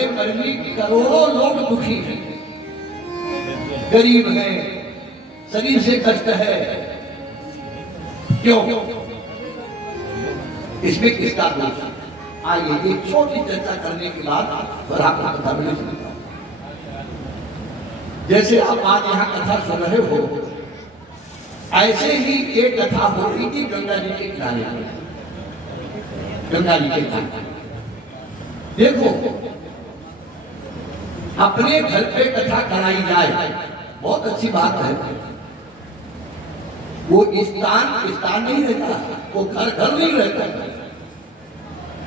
भोले करनी करोड़ों लोग दुखी हैं, गरीब हैं, शरीर से कष्ट है। क्यों? इसमें किसका दोष? आइए एक छोटी चर्चा करने के बाद फिर आपको कथा मिले सुनता हूं। जैसे आप आज यहाँ कथा सुन रहे हो, ऐसे ही एक कथा हो रही थी गंगा जी के किनारे। गंगा जी के किनारे देखो, अपने घर पे कथा कराई जाए बहुत अच्छी बात है। वो स्थान नहीं रहता, वो घर नहीं रहता।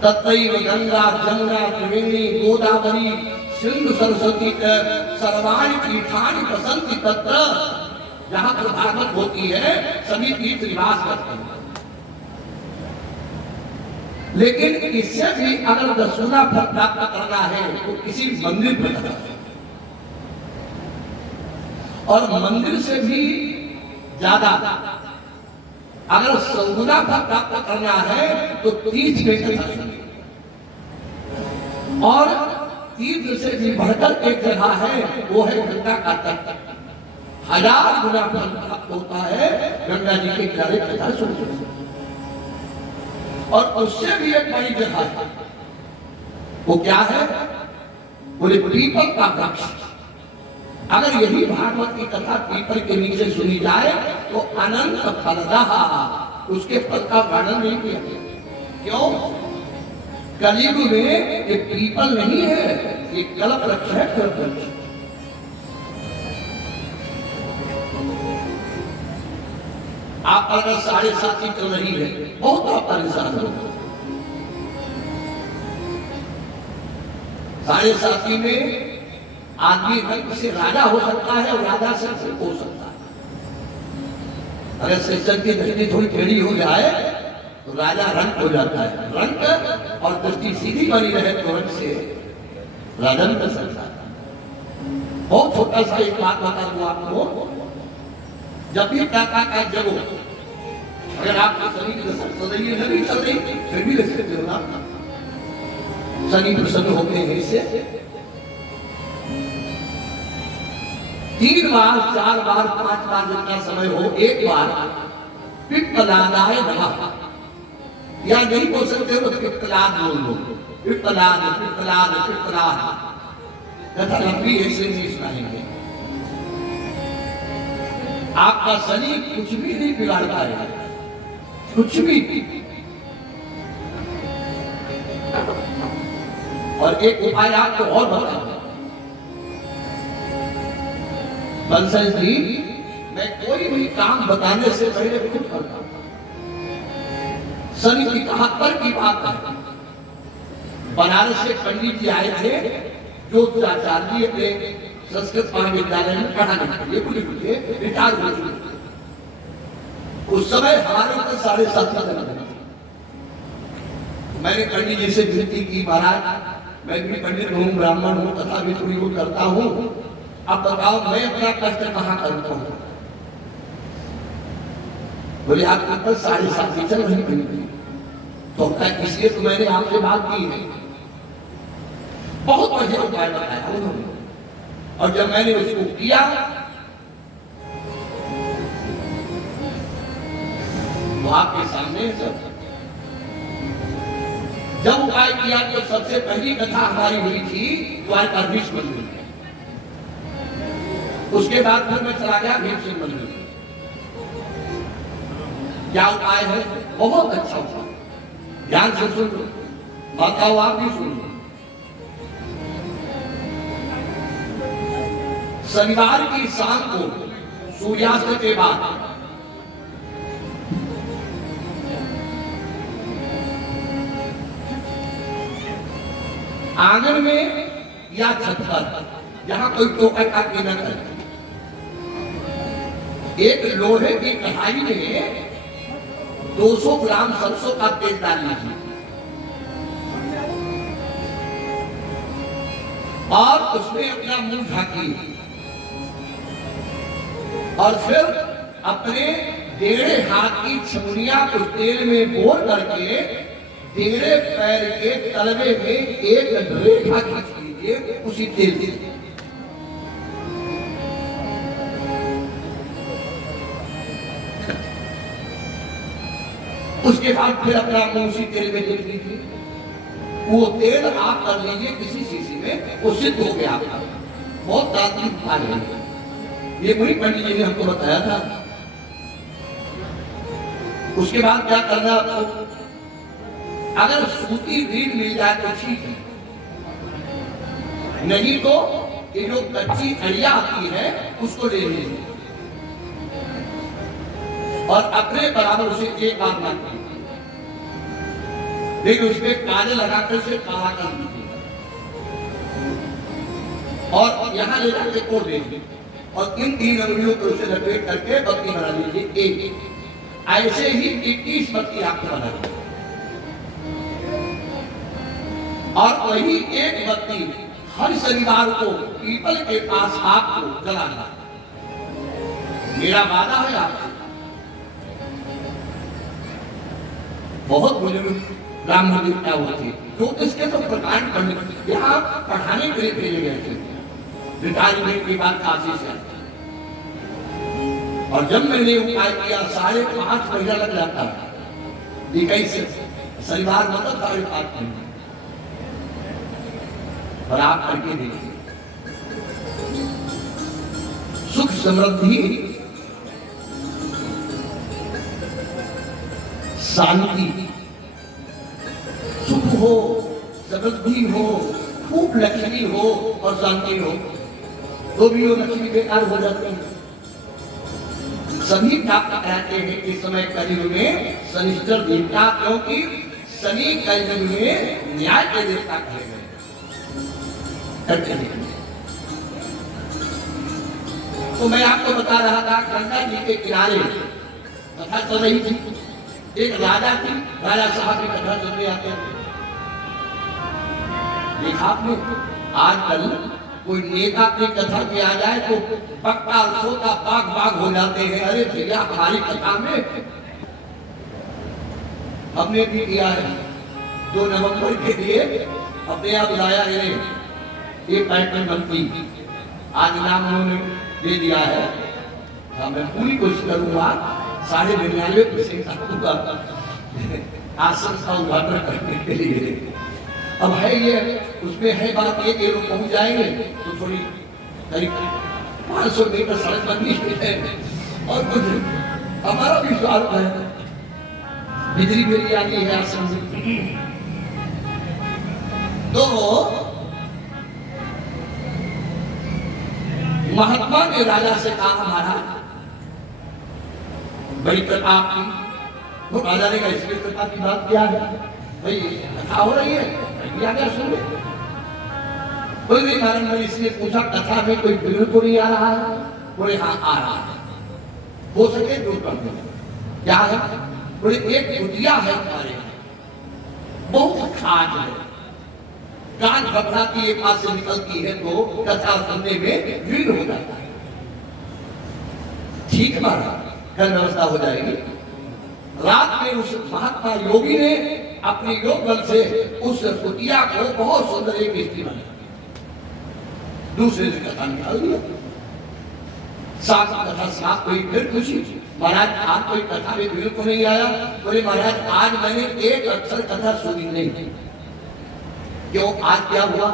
तत्रैव गंगा जमुना त्रिवेणी गोदावरी सिंधु सरस्वती सर्वाणि तीर्थानि बसंति तत्र। जहां पर भागवत होती है सभी तीर्थ निवास करते हैं। लेकिन इससे भी अगर दसुना फल प्राप्त करना है तो किसी मंदिर पर करना है, और मंदिर से भी ज्यादा अगर सौगुना फल प्राप्त करना है तो तीर्थ में करना है। और तीर्थ से भी बढ़कर एक जगह है, वो है गंगा का तट। 1000 गुना फल प्राप्त होता है गंगा जी के किनारे कथा सुनने से। और उससे भी एक बड़ी जगह है, वो क्या है? बोले पीपल का वृक्ष। अगर यही भागवत की कथा पीपल के नीचे सुनी जाए तो अनंत फलदाह, उसके फल का वर्णन नहीं किया गया। क्यों? कलयुग में ये पीपल नहीं है, ये कल्प वृक्ष है। कल्प वृक्ष आप अगर 7:30 चल रही है, बहुत आप परेशान हो। 7:30 में आदमी रंग से राजा हो सकता है और राजा से हो सकता है। अगर सेशन की दृष्टि थोड़ी टेढ़ी हो जाए तो राजा रंग हो जाता है। रंग और दृष्टि सीधी बनी रहे तो रंग से राजा नहीं कर सकता। बहुत छोटा सा एक बात बता दूं आपको। जब भी टाका का जब अगर आपको शनि की दशा चल रही है, नहीं चल रही, फिर भी लिख सकते हो ना, शनि प्रसन्न होते हैं इससे 3 बार 4 बार 5 बार जितना समय हो, एक बार पिप्पलादाय नमः, या नहीं बोल सकते हो तो पिप्पलाद बोल लो। पिप्पलाद पिप्पलाद पिप्पलाद कथा लंबी ऐसे नहीं सुनाएंगे। आपका शनि कुछ भी नहीं बिगाड़ता है, कुछ भी। और एक उपाय आपको और बताऊं। बंसल जी, मैं कोई भी काम बताने से पहले खुद करता हूं। शनि की 71 की बात है। बनारस से पंडित जी आए थे, जो चाचार्य अपने संस्कृत महाविद्यालय में पढ़ाने के लिए रिटायर हो चुके। उस समय हमारे ऊपर 7:30 बजे मैंने पंडित जी से विनती की, महाराज मैं भी पंडित हूँ, ब्राह्मण हूँ, कथा भी थोड़ी बहुत करता हूँ, अब बताओ मैं अपना कष्ट कहाँ करता हूँ? बोले आपके ऊपर 7:30 चल रही थी, तो इसलिए तो मैंने आपसे बात की है। बहुत बढ़िया उपाय बताया उन्होंने, और जब मैंने उसको किया तो आपके सामने जब उपाय किया तो सबसे पहली कथा हमारी हुई थी द्वारकाधीश मंदिर में। उसके बाद फिर मैं चला गया भीमसेन मंदिर में। क्या उपाय है? बहुत अच्छा उपाय, ध्यान से सुन लो, बताओ आप भी सुन लो। शनिवार की शाम को सूर्यास्त के बाद आंगन में या छत पर, जहां कोई टोका काट न करे, एक लोहे की कढ़ाई में 200 ग्राम सरसों का तेल डाल लीजिए और उसमें अपना मुंह ढाकिए, और फिर अपने 1.5 हाथ की छमुनिया उस तेल में बोल करके 1.5 पैर के तलवे में एक रेखा खींच लीजिए। लीजिए उसी तेल से। उसके बाद फिर अपना मुंह उसी तेल में देख लीजिए। वो तेल आप कर लीजिए किसी शीशी में, वो सिद्ध हो गया आपका। बहुत तात्विक उपाय है ये, वही पंडित जी ने हमको बताया था। उसके बाद क्या करना आपको, अगर सूती रीढ़ मिल जाए तो ठीक है, नहीं तो ये जो कच्ची अड़िया आती है उसको ले लीजिए और अपने बराबर उसे एक बार ना कीजिए, लेकिन उसमें काले लगाकर उसे काला कर दीजिए और यहाँ ले जाके तोड़ दीजिए और इन 3 अंगुलियों को उसे लपेट करके बत्ती बना लीजिए। एक ऐसे ही 21 बत्ती आपको बना लीजिए और वही एक बत्ती हर शनिवार को पीपल के पास आपको जलाना। मेरा वादा है आपसे। बहुत बुजुर्ग ब्राह्मण क्या हुए थे जो इसके तो प्रकांड पंडित यहाँ पढ़ाने के लिए भेजे गए थे, रिटायरमेंट के बाद काशी से। और जब मैंने उपाय किया 5.5 महीना लग जाता है, ये कैसे शनिवार मतलब 5.5 महीना, और आप करके देखिए सुख समृद्धि शांति, सुख हो, समृद्धि हो, खूब लक्ष्मी हो और शांति हो, तो भी वो लक्ष्मी बेकार हो जाती है। सभी डॉक्टर कहते हैं इस समय कलयुग में शनिश्चर देवता, क्योंकि शनि कलयुग में न्याय के देवता कहे गए। तो मैं आपको बता रहा था गंगा जी के किनारे कथा चल रही थी। एक राजा थी, राजा साहब की कथा सुनने आते थे। देखा आपने आजकल कोई नेता की कथा में आ जाए तो पक्का सोता बाग बाग हो जाते हैं। अरे भैया हमारी कथा में हमने भी किया है 2 नवंबर के लिए अपने आप लाया है ये पैटर्न बनती, आज नाम उन्होंने दे दिया है। हाँ, मैं पूरी कोशिश करूंगा 99.5% आसन का उद्घाटन करने के लिए। अब है ये उसमें है बात ये कि लोग पहुंच जाएंगे तो थोड़ी करीब 500 मीटर सड़क बननी है और कुछ हमारा भी स्वागत है, बिजली मेरी आ गई है आसन से। तो महात्मा ने राजा से कहा हमारा बड़ी कृपा आपकी। तो राजा ने कहा इसमें कृपा की बात क्या है भाई, कथा हो रही है क्या सुन ले। कोई भी कारण नहीं, इसने पूछा कथा में कोई विघ्न तो नहीं आ रहा है? बोले हाँ आ रहा है, हो सके दूर कर दो। क्या है? बोले एक कुटिया है हमारे बहुत खाज है, कान घबराती एक पास से निकलती है तो कथा सुनने में विघ्न हो जाता है। ठीक मारा, कल व्यवस्था हो जाएगी। रात में उस महात्मा योगी ने अपनी योग बल से उस कुटिया को बहुत सुंदर एक स्त्री बना, दूसरे दिन कथा निकाल दिया। साथ कथा समाप्त हुई, फिर खुशी। महाराज आज कोई कथा में विघ्न को नहीं आया? बोले महाराज आज मैंने एक अक्षर कथा सुनी नहीं। क्यों, आज क्या हुआ?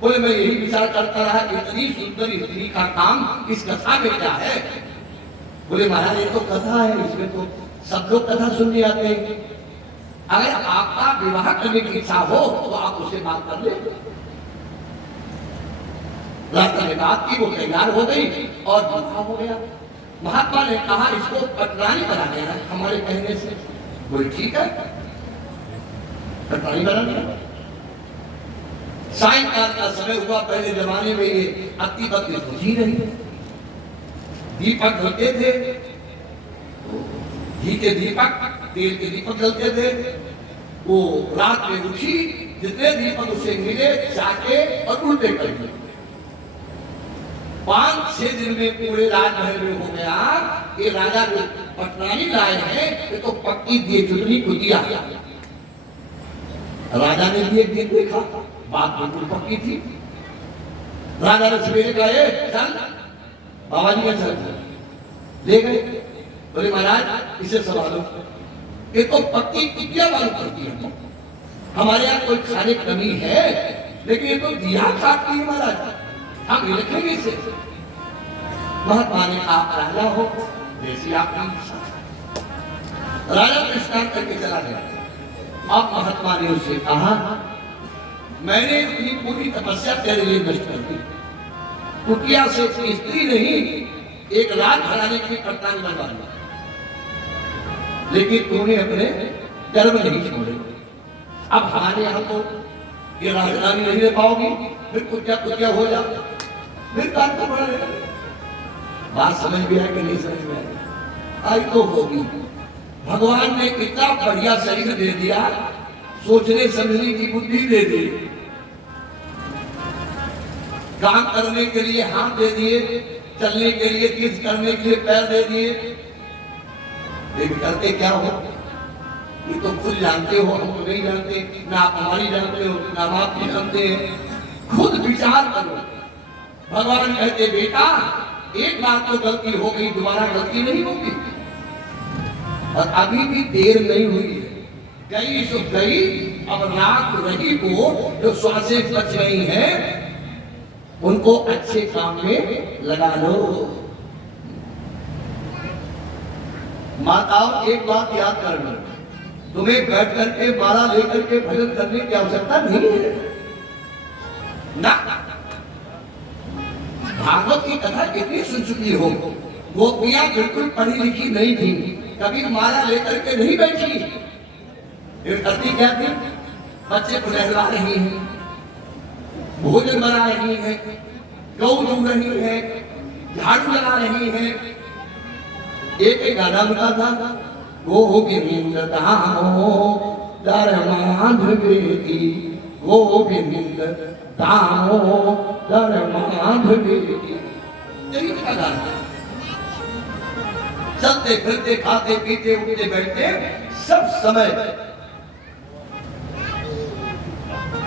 बोले मैं यही विचार करता रहा इतनी सुंदर स्त्री का काम इस कथा में क्या है। बोले महाराज ये तो कथा है, इसमें तो सब लोग कथा सुनने आते हैं। अगर आपका विवाह करने की इच्छा हो तो आप उससे बात कर ले। रास्ता में बात की, वो तैयार हो गई और विवाह हो गया। महात्मा ने कहा इसको पटरानी बना देना हमारे कहने से। बोले ठीक है, पटरानी बना दिया। सायंकाल का समय हुआ। पहले जमाने में ये अति बत्ती बुझी रही, दीपक जलते थे, घी के दीपक, तेल के दीपक जलते थे। वो रात में उठी, जितने दीपक उसे मिले चाके और उल्टे कर दिए। 5-6 दिन में पूरे राजमहल में हो गया कि राजा जो पटरानी लाए हैं ये तो पक्की दिए चुटनी को दिया। राजा ने दिए देखा बात बिल्कुल पक्की थी। राजा ने सवेरे कहा, चल बाबा जी का चल ले गए। बोले महाराज इसे संभालो, ये तो पक्की टिकिया मालूम करती है। हमारे यहाँ कोई खाने की कमी है, लेकिन ये तो दिया खाती है महाराज, हम रखेंगे इसे। महात्मा ने आप राजा हो, जैसी आपकी राजा को स्नान करके चला गया। अब महात्मा ने उससे कहा, मैंने अपनी पूरी तपस्या तेरे लिए नष्ट कर दी। कुटिया से स्त्री नहीं, एक रात घराने की कप्तान बनवा दी, लेकिन तूने अपने कर्म नहीं छोड़े। अब हमारे यहाँ तो ये राजधानी नहीं ले पाओगी, फिर कुटिया हो जा, फिर काम तो बड़ा रहेगा। बात समझ में आए कि नहीं समझ में आए? आई तो होगी। भगवान ने इतना बढ़िया शरीर दे दिया, सोचने समझने की बुद्धि दे दी, काम करने के लिए हाथ दे दिए, चलने के लिए तीर्थ करने के लिए पैर दे दिए, लेकिन करते क्या हो? ये तो खुद जानते हो, हम तो नहीं जानते, ना आप हमारी जानते हो, ना आप भी जानते हैं। खुद विचार करो। भगवान कहते बेटा एक बार तो गलती हो गई, दोबारा गलती नहीं होगी। और अभी भी देर नहीं हुई है, गई सो गई, अब राख रही को जो श्वासें बच रही हैं उनको अच्छे काम में लगा लो। माताओं एक बात याद कर लो, तुम्हें बैठ करके माला लेकर के भजन करने की आवश्यकता नहीं है ना। भागवत की कथा कितनी सुन चुकी हो, गोपियां बिल्कुल पढ़ी लिखी नहीं थी, कभी माला लेकर के नहीं बैठी। फिर करती क्या थी? बच्चे को नहला रही है, भोजन बना रही है, गौ धो रही है, झाड़ू लगा रही है। एक गाना बता था, गोविंद दामो दर माधवेती, गोविंद दामो दर माधवेती। यही उसका गाना। चलते फिरते खाते पीते उठते बैठते सब समय।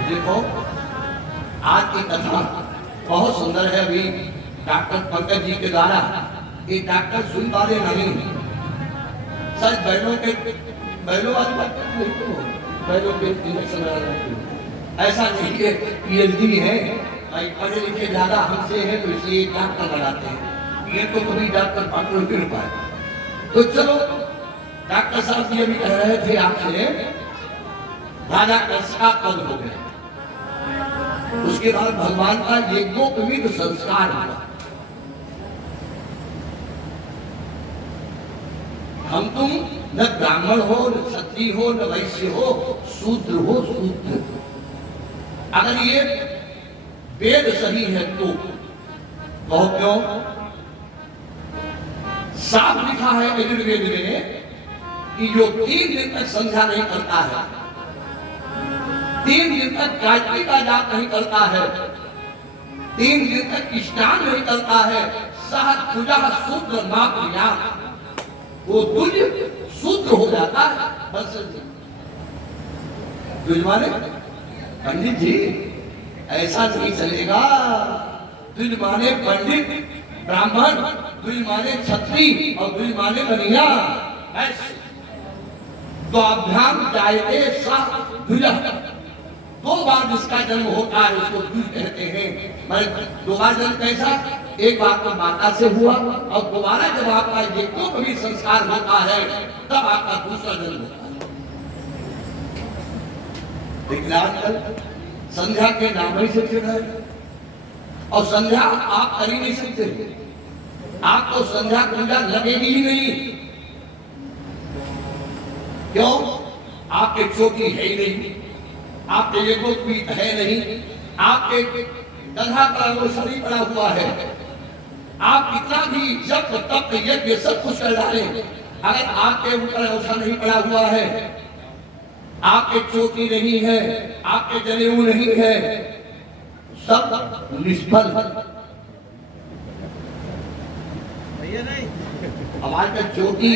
देखो आज की कथा बहुत सुंदर है। अभी डॉक्टर पंकज जी के द्वारा, ये डॉक्टर सुन वाले नहीं, सच बैलों वाली बात बैलों के इंजेक्शन ऐसा नहीं है। पीएचडी है, पढ़े लिखे ज्यादा हमसे है तो इसलिए डॉक्टर लगाते हैं। ये तो कभी डॉक्टर पकड़ नहीं पाए। तो चलो डॉक्टर साहब जी अभी कह रहे थे आपसे, राजा कंस का पद हो गया, उसके बाद भगवान का यज्ञोपवीत संस्कार हुआ। हम तुम न ब्राह्मण हो, न क्षत्रिय हो, न वैश्य हो, शूद्र हो, शूद्र। अगर ये वेद सही है तो कहो क्यों? साफ लिखा है यजुर्वेद में कि जो 3 दिन तक संध्या नहीं करता है, 3 दिन तक गायत्री का जाप नहीं करता है, 3 दिन तक स्नान नहीं करता है, सह तुजा शूद्र माप्रिया, वो तुझ शूद्र हो जाता है। बस तुझ माने पंडित जी ऐसा नहीं चलेगा। तुझ माने पंडित ब्राह्मण, तुझ माने क्षत्रिय और तुझ माने कन्हैया। तो अभ्याम जायते सा द्विजा, 2 बार जिसका जन्म होता है उसको द्विज कहते हैं। 2 बार जन्म कैसा? एक बार तो माता से हुआ और दोबारा जब आपका यज्ञोपवीत संस्कार होता है तब आपका दूसरा जन्म होता है। लेकिन आजकल संध्या के नाम ही से चिढ़ है, और संध्या आप कर ही नहीं सकते। आपको संध्या पूजा लगेगी ही नहीं। क्यों? आपके चोटी है ही नहीं, आपके यज्ञोपवीत है नहीं, आपके गधा का वो शरीर पड़ा हुआ है। आप कितना भी जप तप यज्ञ सब कुछ कर डालें, अगर आपके ऊपर ऐसा नहीं पड़ा हुआ है, आपके चोटी नहीं है, आपके जनेऊ नहीं है, सब निष्फल। हमारे चोटी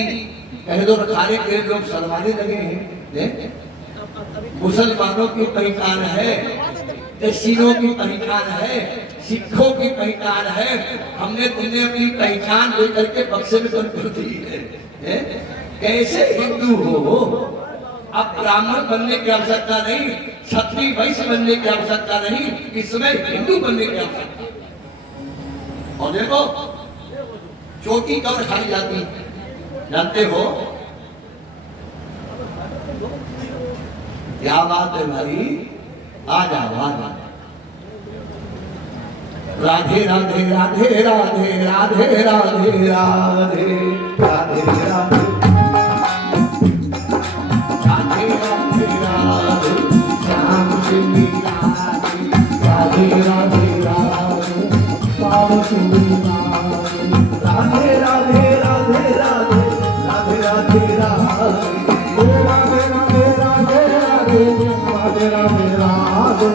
कह दो रखाने के लोग सलवाने लगे हैं। मुसलमानों की पहचान है क्रिश्चियनों की पहचान है, सिखों की पहचान है। हमने तुमने अपनी पहचान लेकर के बक्से में बंद कर दी है। कैसे हिंदू हो? अब ब्राह्मण बनने की आवश्यकता नहीं, क्षत्रिय वैश्य बनने की आवश्यकता नहीं, इसमें हिंदू बनने की आवश्यकता। और देखो चोटी कब खाई जाती है जानते हो? क्या बात है भाई, आ जाओ। राधे राधे राधे राधे राधे राधे राधे राधे राधे राधे राधे राधे पाव सिंधी राधे राधे राधे राधे राधे राधे राधे राधे राधे राधे राधे राधे राधे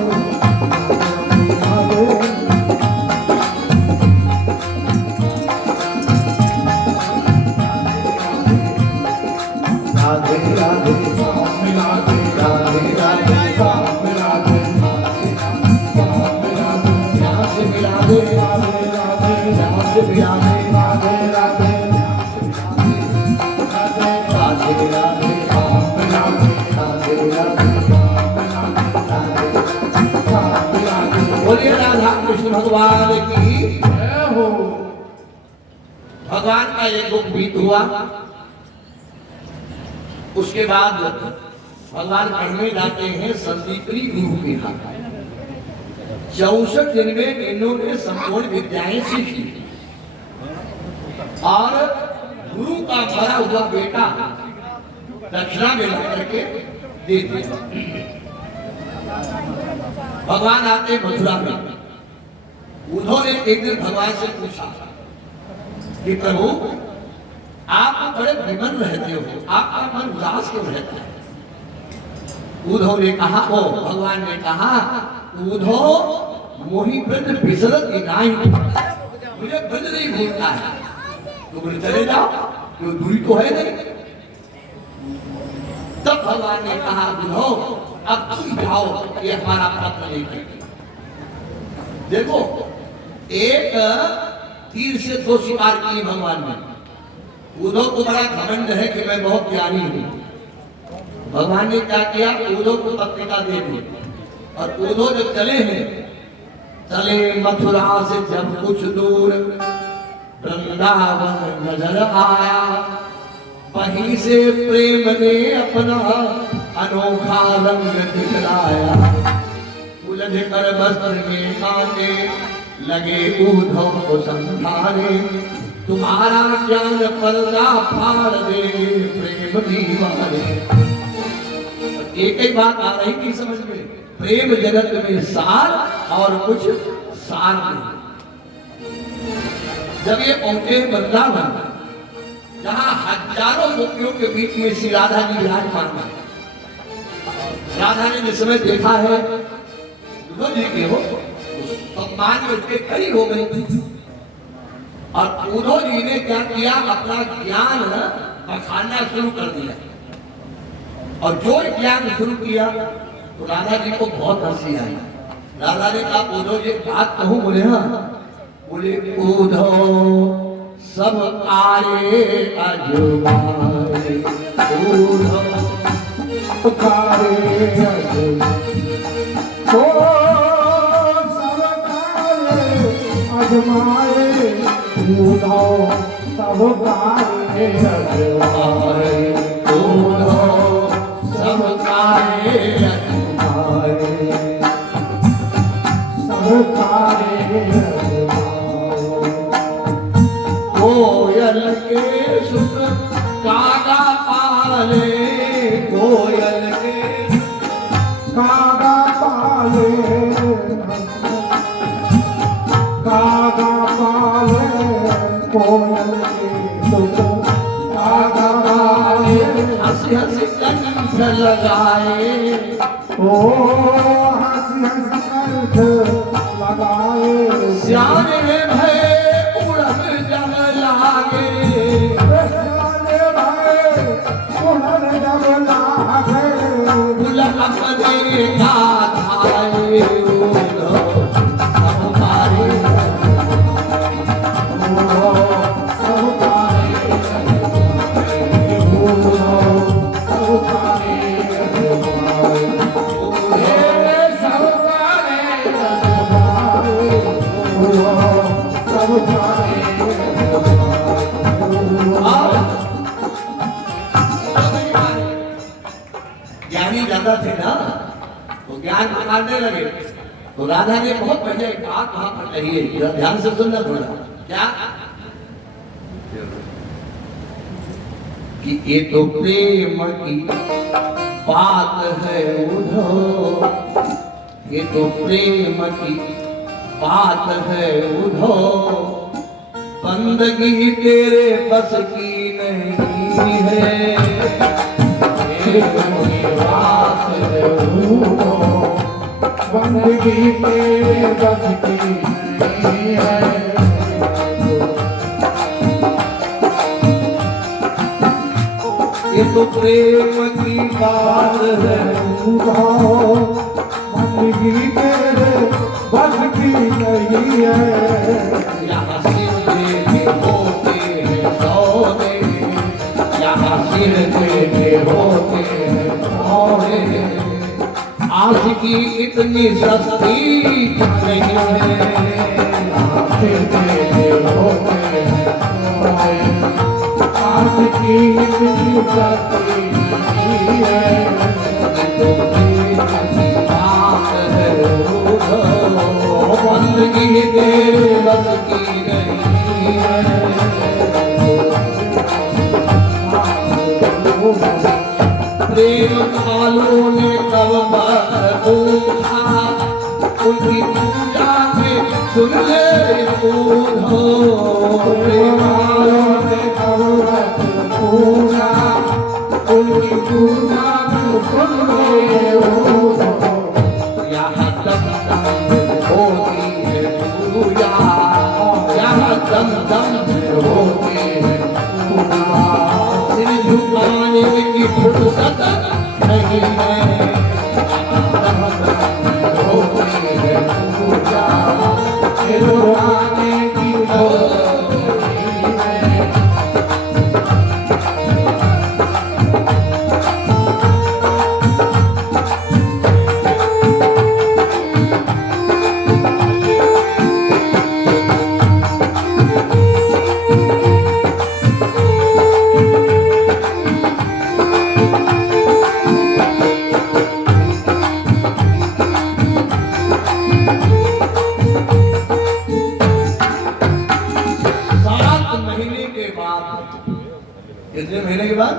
बोलिए राधा कृष्ण भगवान की जय हो। भगवान का ये दुख बीत हुआ, उसके बाद भगवान पढ़ने जाते हैं संदीपनी गुरु के हाथ। 64 दिन में इन्होंने संपूर्ण विद्याएं सीखी और गुरु का मरा हुआ बेटा दक्षिणा में ला करके दे दिया। भगवान आते मथुरा में, उन्होंने एक दिन भगवान से पूछा कि प्रभु आप बड़े विमन रहते हो, आपका मन उदास क्यों रहता है? उद्धव ने कहा, ओ भगवान ने कहा, उद्धव मोहि ब्रज बिसरत इनाई, मुझे ब्रज नहीं भूलता है, तो बोले चले जाओ, जो दूरी तो है नहीं। तब भगवान ने कहा, उद्धव अब तुम जाओ, ये हमारा पत्र नहीं। देखो एक तीर से 2 शिकार किए भगवान ने। उद्धव को बड़ा घमंड है कि मैं बहुत ज्ञानी हूं। भगवान ने क्या किया, उद्धव को पत्रिका दे दी और उद्धव जब चले हैं, चले मथुरा से जब कुछ दूर वृंदावन नजर आया, वहीं से प्रेम ने अपना अनोखा रंग दिखलाया। उलझ कर वस्त्र में कांटे लगे उद्धव को समझाने, तुम्हारा ज्ञान पर्दा फाड़ दे प्रेम दीवाने। एक ही बात आ रही थी समझ में, प्रेम जगत में सार और कुछ सार नहीं। जब ये पहुंचे वृंदावन, जहां हजारों गोपियों के बीच में श्री राधा जी विराजमान है, राधा ने जिस समय देखा है उद्धव जी के हो, सम्मान में उसके खड़ी हो गई थी। और उद्धव जी ने क्या किया, अपना ज्ञान बखानना शुरू कर दिया। और जो ज्ञान शुरू किया तो राधा जी को बहुत हंसी आई। राधा ने कहा, उद्धव जी बात कहूं? बोले हाँ। बोले उद्धव सब आए अजमाए, उद्धव कारे तो सब कारे अजमाए, उद्धव सब कारे अजमाए, उद्धव सब कारे अजमाए, सब कारे अजमाए। कोयल के सुख कागा पाले, कोयल के कागा पाले, कागा पाले, कोयल के सुख कागा पाले। हंसी हंसी कंठ लगाए, ओ हंसी हंसी कंठ लगाए, श्याम ने भय उड़न जब लागे, अपने का धाए राधा थे ना, तो ज्ञान मांगने लगे। तो राधा ने बहुत पहले एक बात वहां पर कही है, जरा ध्यान से सुनना थोड़ा। क्या? कि ये तो प्रेम की बात है उधो, ये तो प्रेम की बात है उधो, बंदगी तेरे बस की नहीं है, बात है उधो, बंदगी तेरे बस की नहीं है। ये तो प्रेम की बात है उधो, बंदगी तेरे बस की नहीं है। यहाँ सिर देने होते हैं सौदे, यहाँ सिर देने होते हैं सौदे, आशिकी इतनी सस्ती नहीं है। यहाँ सिर देने होते हैं सौदे, आशिकी इतनी सस्ती नहीं है। बंदगी तेरे बस की नहीं है। प्रेम वालों ने कब पूछा, उनकी पूजा में सुन ले उधो, प्रेम वालों ने कब पूछा, उनकी पूजा में सुन ले उधो। यहाँ दम होती है पूजा, यहाँ दम होती है पूजा, सिर झुकाने की फुर्सत नहीं है। दम होती है पूजा, सिर झुकाने की फुर्सत नहीं है। कितने महीने के बाद?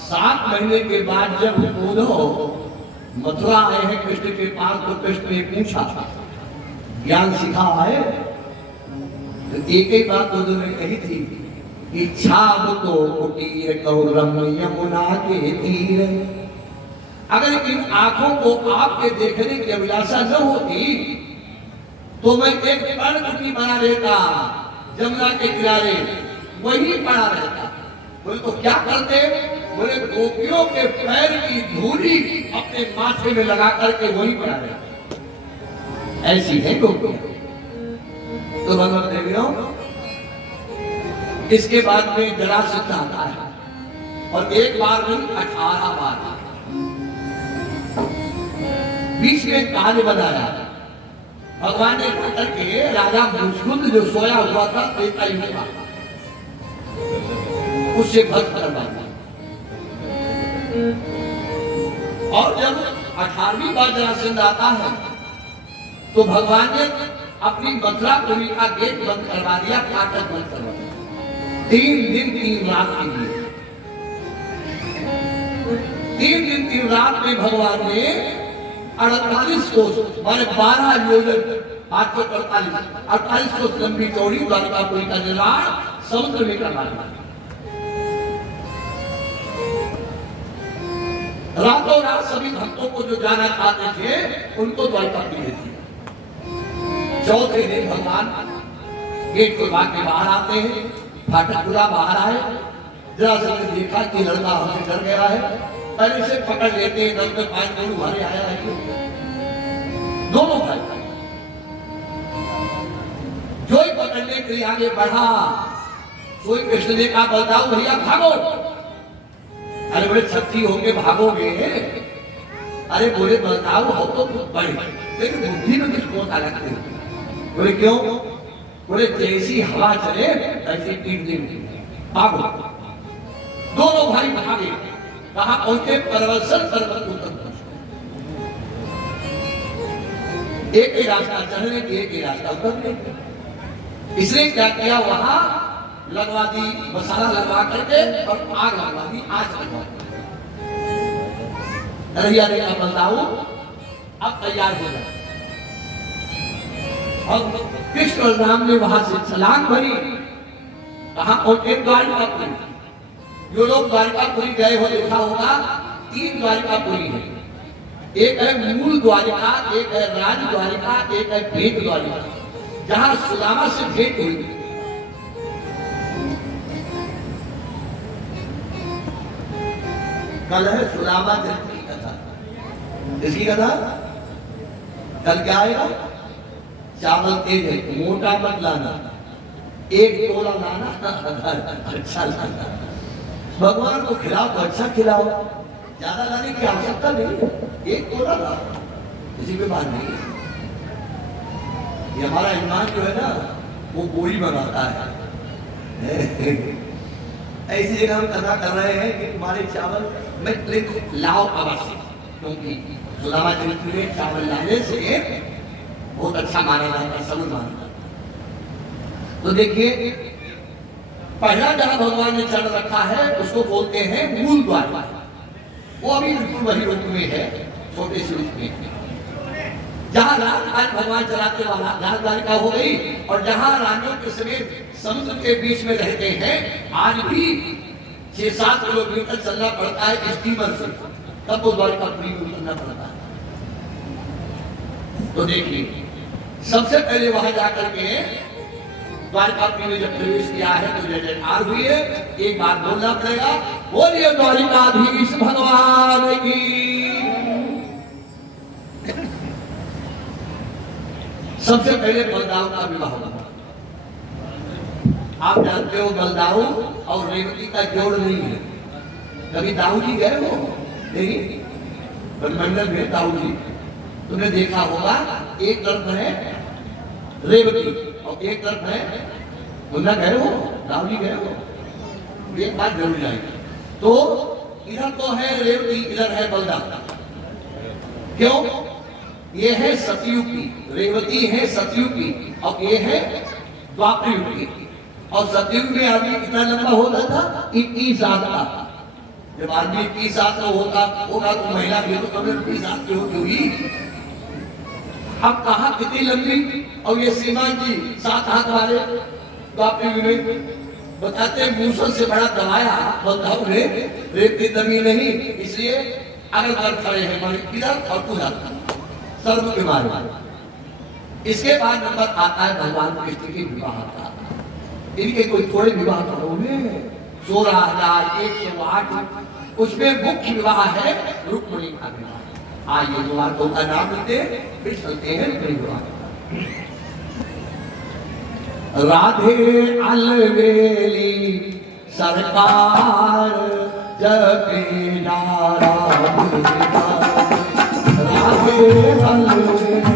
7 महीने के बाद जब उद्धव मथुरा आए हैं कृष्ण के पास, तो कृष्ण ने पूछा ज्ञान सिखा है? तो एक ही बात उद्धव ने कही थी, इच्छा तो कुटीर गौरम यमुना के तीर। अगर इन आंखों को आपके देखने की अभिलाषा न होती तो मैं एक पर्ण कुटी बना देता जमुना के किनारे, वही पड़ा रहता। बोले तो क्या करते? बोले गोपियों के पैर की धूली अपने माथे में लगा करके वही पड़ा रहता। ऐसी है गोपियों। तो भगवान देवियों, इसके बाद में जरासंध आता है, और एक बार नहीं 18 बार। बीच में कार्य बनाया भगवान ने करके राजा मुस्कुंद जो सोया हुआ था त्रेता युग का, उससे भक्त करवाया। और जब 18वीं बार जरासंध आता है तो भगवान ने अपनी मथुरापुरी का गेट बंद करवा दिया, फाटक बंद करवा दिया 3 दिन 3 रात के लिए। 3 दिन 3 रात में भगवान ने 48 कोस माने 12 योजन 848 48 कोस लंबी चौड़ी द्वारकापुरी का निर्माण समुद्र में करवा दिया। रातों रात सभी भक्तों को जो जाना चाहते थे उनको द्वारकापुरी भेज दिया। चौथे दिन भगवान गेट के बाहर आते हैं, फाटक खुला बाहर आए, जरासंध ने देखा कि लड़का हमसे डर गया है, पहले से पकड़ लेते हैं, दल में पानी भरे आया है। दोनों भाई जो ही पकड़ने के लिए आगे बढ़ा, कोई कृष्ण ने कहा बलदाऊ भैया भागो। अरे बोले शक्ति होके भागोगे? अरे बोले बलदाऊ हो तो बड़े, लेकिन बुद्धि में किसको लगते हो? बोले क्यों? बोले जैसी हवा चले ऐसी पीठ देंगे, भागो। दोनों भाई भागे, कहा पहुंचे परवलसर पर्वत उतर। एक ही रास्ता चढ़ने की, एक ही रास्ता उतरने की। इसलिए क्या किया, वहां लगवा दी मसाला लगवा करके और आग लगवा दी, आग लगवा दी। रैया का बलदाऊ अब तैयार हो गया और कृष्ण राम ने वहां से छलांग भरी। कहा और एक द्वारिकापुरी, जो लोग द्वारिकापुरी गए हो देखा होगा, 3 द्वारिकापुरी है। एक है मूल द्वारिका, एक है राज द्वारिका, एक है भेंट द्वारिका, जहां सुदामा से भेंट हुई। कल है सुदामा चरित्र की कथा। इसकी कथा कल क्या आएगा? चावल तेज है, मोटा मत लाना, एक तोला लाना, अच्छा लाना। भगवान को खिलाओ तो अच्छा खिलाओ, ज्यादा लाने की आवश्यकता नहीं, एक तोला ला, किसी पे बात नहीं। ये हमारा ईमान जो है ना, वो गोली बनाता है। ऐसी जगह हम कथा कर रहे हैं कि तुम्हारे चावल में लाओ अवश्य, क्योंकि सुदामा चरित्र में चावल लाने से बहुत अच्छा माना जाता है, सबूत माना जाता। तो देखिए, पहला जहां भगवान ने चरण रखा है उसको बोलते हैं मूल द्वार। वो अभी बिल्कुल वही रूप में है, छोटे से रूप में। जहां राजकाज भगवान चलाते वाला राजद्वारिका हो गई, और जहां रानियों के समेत समुद्र के बीच में रहते हैं, आज भी 6-7 किलोमीटर चलना पड़ता है स्टीमर से, तब वो द्वारिका पूरी उतरना पड़ता है। तो देखिए, सबसे पहले वहां जाकर के द्वारिकापुरी में जब प्रवेश किया है तो जय जयकार हुई है। एक बार बोलना पड़ेगा, बोलिए द्वारिकाधीश भगवान की। सबसे पहले बलदाऊ का विवाह हुआ। आप जानते हो बलदाऊ और रेवती का जोड़ नहीं है। कभी दाऊ जी गए हो? नहीं, ब्रह्मंडल में दाऊ जी तुमने देखा होगा, एक तरफ है रेवती और एक तरफ है मुन्ना। गए हो? दाऊ जी गए हो? एक बात जरूर जाएगी। तो इधर तो है रेवती, इधर है बलदाऊ। क्यों? ये है सतयुग की, रेवती है सतयुग की, और ये है द्वापर युग की। और सतयुग में आदमी कितना लंबा होता था? 21 साल का। जब आदमी 21 साल का होगा तो महिला भी तो कभी 21 साल की होगी। अब कहा कितनी लंबी? और ये श्रीमान जी 7 हाथ वाले द्वापर युग में बताते, मूसल से बड़ा दबाया बलदाऊ ने, रेवती दबी नहीं, इसलिए अगल खड़े हैं माने इधर और उधर सर्व के मारे। इसके बाद नंबर आता है भगवान कृष्ण के विवाह का। इनके कोई थोड़े विवाह करोगे, 16,108, उसमें मुख्य विवाह है रुक्मिणी का विवाह। आइए विवाह का नाम लेते फिर चलते हैं रुक्मिणी विवाह। राधे अलवेली सरकार जपे नारायण, राधे अलवेली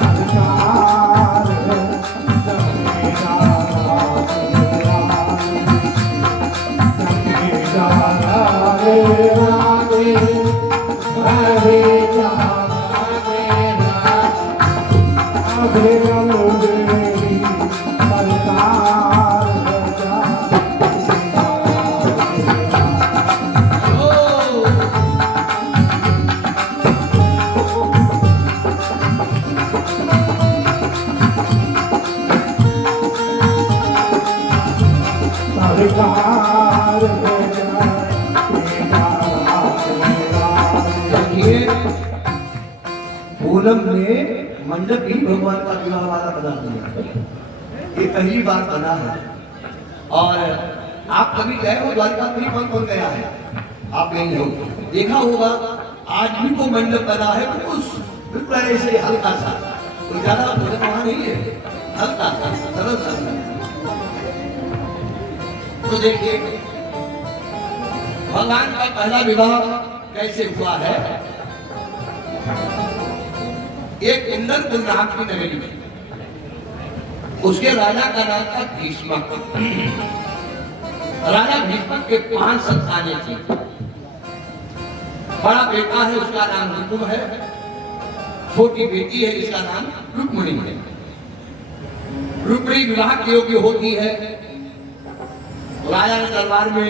सरकार जपे पूनम ने मंडप ही भगवान का विवाह वाला बना दिया। ये पहली बार बना है। और आप कभी गए हो द्वारिकापुरी? कौन गया है? आप नहीं हो, देखा होगा आज भी वो मंडप बना है, बिल्कुल ऐसे हल्का सा, कोई ज्यादा वहां नहीं है, हल्का सा सरल सा। तो देखिए भगवान का पहला विवाह कैसे हुआ है। एक इंद्र नाम की नगरी में, उसके राजा का नाम था भीष्मक। राजा भीष्मक के 5 संतानें थी। बड़ा बेटा है उसका नाम ऋतु है, छोटी बेटी है, इसका नाम रुक्मिणी है। रुक्मिणी विवाह के योग्य होती है। राजा ने दरबार में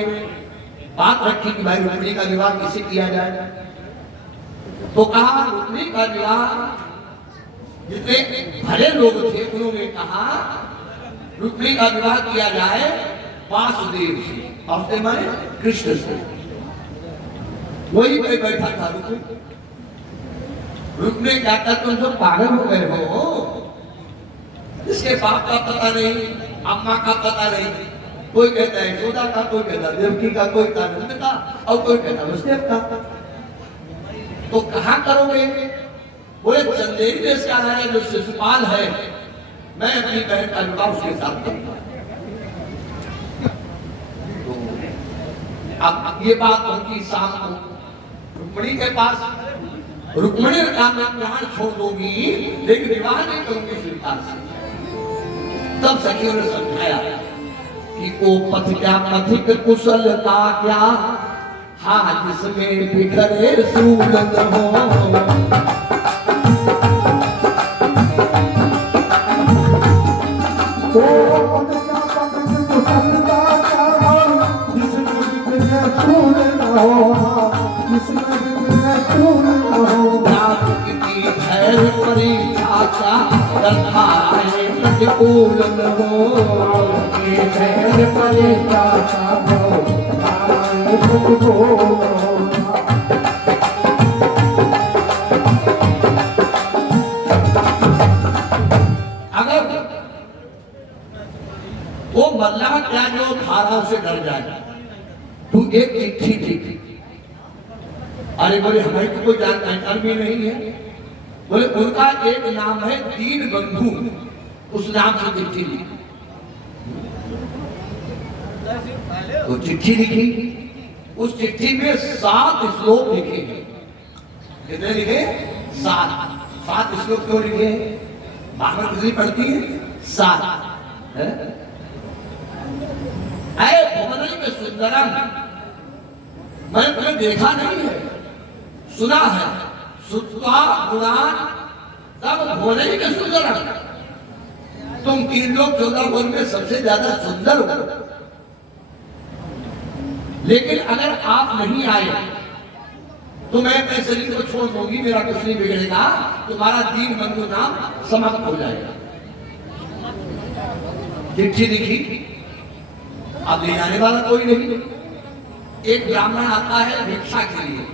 बात रखी कि भाई रुक्मिणी का विवाह किसे किया जाए। तो कहा रुक्मिणी का विवाह, जितने भले लोग थे उन्होंने कहा रुक्मिणी का विवाह किया जाए वासुदेव से, वासुदेव माने कृष्ण से। वही कोई बैठा था रुक्मिणी कहता तुम सब पागल हो गए हो, इसके बाप का पता नहीं, अम्मा का पता नहीं। कोई कहता है यशोदा का, कोई कहता देवकी का, कोई कहता नंद का, और कोई कहता वसुदेव का। तो कहाँ करोगे? बोले चंदेरी देश का राजा जो शिशुपाल है, मैं अपनी बहन का विवाह उसके साथ करूंगा। तो अब ये बात उनकी शाम को रुक्मिणी के पास। रुक्मिणी ने कहा मैं प्राण छोड़ दूंगी लेकिन विवाह नहीं करूंगी शिशुपाल से। तब सखियों ने समझाया कि ओ पथ क्या पथिक कुशलता क्या, हाँ जिसमें बिखरे सूरत हो। प्रतिकूल न हो, अगर वो मल्लाह क्या जो धाराओं से डर जाए, तू एक चिट्ठी लिख। अरे बोले हमारी तो कोई जान पहचान भी नहीं है। बोले उनका एक नाम है दीन बंधु, उस नाम से चिट्ठी लिखी। तो चिट्ठी लिखी, उस चिट्ठी में 7 श्लोक लिखे हैं। कितने लिखे? 7 श्लोक क्यों लिखे? भागवत कितनी पढ़ती है? 7। अरे भुवनई में सुंदरम, मैंने तुम्हें देखा नहीं है, सुना है। सुत्वा गुणान तब भुवनई में सुंदरम, तुम 3 लोग 14 भुवन में सबसे ज्यादा सुंदर हो। लेकिन अगर आप नहीं आए तो मैं अपने शरीर को छोड़ दूंगी, मेरा कुछ नहीं बिगड़ेगा, तुम्हारा दीन बंधु नाम समाप्त हो जाएगा। चिट्ठी लिखी, अब ले जाने वाला कोई नहीं। एक ब्राह्मण आता है भिक्षा के लिए।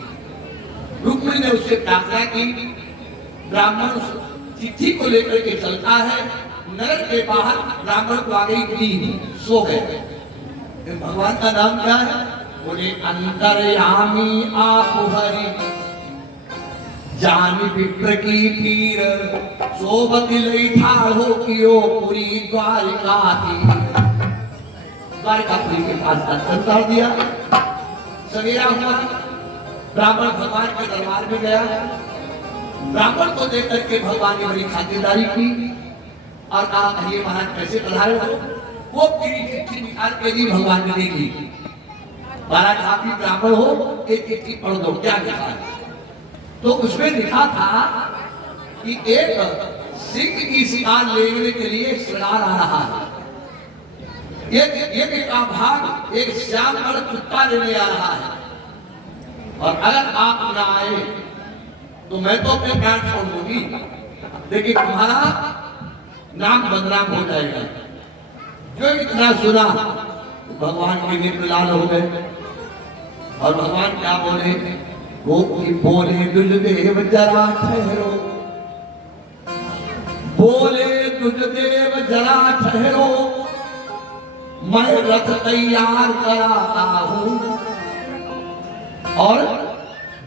रुक्मिणी ने उससे प्रार्थना की। ब्राह्मण चिट्ठी को लेकर के चलता है। नगर के बाहर ब्राह्मण को आ गई नींद, सो गए। भगवान का नाम क्या है? बोले अंतर्यामी आप हरि, जान विप्र की पीर, सोबति लई ठाढ़ो कियो पुरी द्वारिका थी। द्वारिकापुरी के पास दर्शन कर दिया। सवेरा हुआ, ब्राह्मण भगवान के दरबार में गया। ब्राह्मण को देख करके भगवान ने बड़ी खातिरदारी की और कहा कहिए महाराज कैसे पधारे हो। वो पूरी चिट्ठी निकाल के दी, भगवान ने दे दी। महाराज आप भी ब्राह्मण हो, एक चिट्ठी पढ़ दो, क्या लिखा है? तो उसमें लिखा था कि एक सिंह की शिकार लेने के लिए श्रृंगार आ रहा है। एक का भाग एक श्याम पर कुत्ता लेने आ रहा है, और अगर आप न आए तो मैं तो अपने प्राण छोड़ दूंगी, लेकिन तुम्हारा नाम बदनाम हो जाएगा। जो इतना सुना भगवान के नेत्र लाल हो गए। और भगवान क्या बोले? वो बोले दुर्देव जरा ठहरो, बोले दुर्देव जरा ठहरो, मैं रथ तैयार कराता हूं और